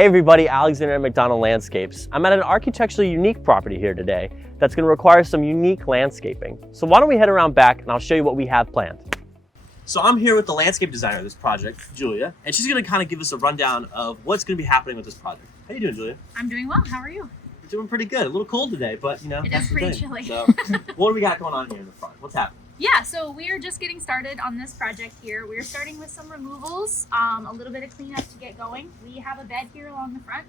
Hey everybody, Alexander at McDonald Landscapes. I'm at an architecturally unique property here today that's going to require some unique landscaping. So why don't we head around back and I'll show you what we have planned. So I'm here with the landscape designer of this project, Julia, and she's going to kind of give us a rundown of what's going to be happening with this project. How you doing, Julia? I'm doing well. How are you? You're doing pretty good. A little cold today, but it is pretty chilly. So what do we got going on here in the front? What's happening? Yeah, so we are just getting started on this project here. We're starting with some removals, a little bit of cleanup to get going. We have a bed here along the front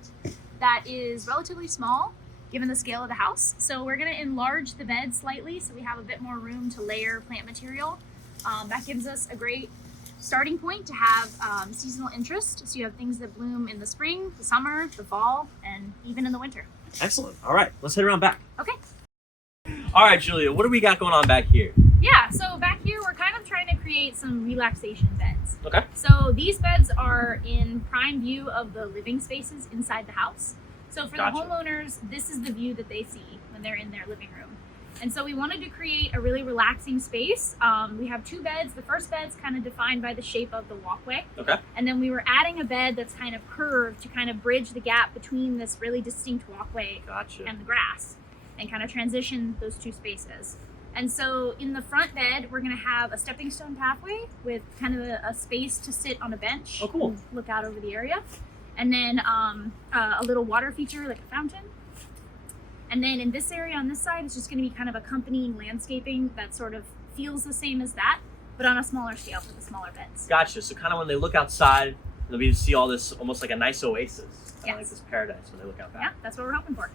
that is relatively small given the scale of the house. So we're going to enlarge the bed slightly so we have a bit more room to layer plant material. That gives us a great starting point to have seasonal interest. So you have things that bloom in the spring, the summer, the fall, and even in the winter. Excellent. All right, let's head around back. Okay. All right, Julia, what do we got going on back here? Yeah, so back here we're kind of trying to create some relaxation beds. Okay. So these beds are in prime view of the living spaces inside the house. So for Gotcha. the homeowners, this is the view that they see when they're in their living room. And so we wanted to create a really relaxing space. We have two beds. The first bed's kind of defined by the shape of the walkway. Okay. And then we were adding a bed that's kind of curved to kind of bridge the gap between this really distinct walkway Gotcha. and the grass and kind of transition those two spaces. And so in the front bed, we're going to have a stepping stone pathway with kind of a space to sit on a bench. Oh, cool. And look out over the area. And then a little water feature like a fountain. And then in this area on this side, it's just going to be kind of accompanying landscaping that sort of feels the same as that, but on a smaller scale for the smaller beds. Gotcha. So kind of when they look outside, they'll be able to see all this almost like a nice oasis. Kind of like this paradise when they look out back. Yeah, that's what we're hoping for.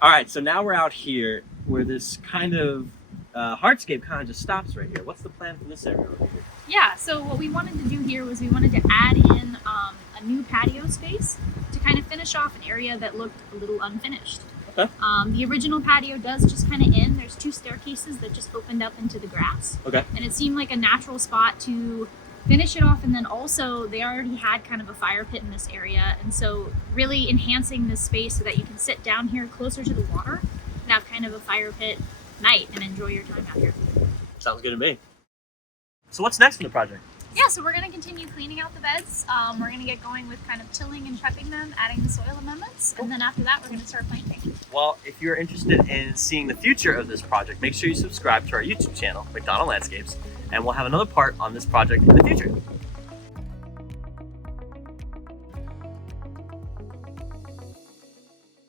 All right, so now we're out here where this kind of hardscape kind of just stops right here. What's the plan for this area over here? Yeah, so what we wanted to do here was we wanted to add in a new patio space to kind of finish off an area that looked a little unfinished. Okay. The original patio does just kind of end. There's two staircases that just opened up into the grass. Okay. And it seemed like a natural spot to finish it off, and then also they already had kind of a fire pit in this area, and so really enhancing this space so that you can sit down here closer to the water and have kind of a fire pit night and enjoy your time out here. Sounds good to me. So what's next in the project? Yeah, so we're going to continue cleaning out the beds. We're going to get going with kind of tilling and prepping them, adding the soil amendments, and then after that we're going to start planting. Well, if you're interested in seeing the future of this project, make sure you subscribe to our YouTube channel, McDonald Landscapes, and we'll have another part on this project in the future.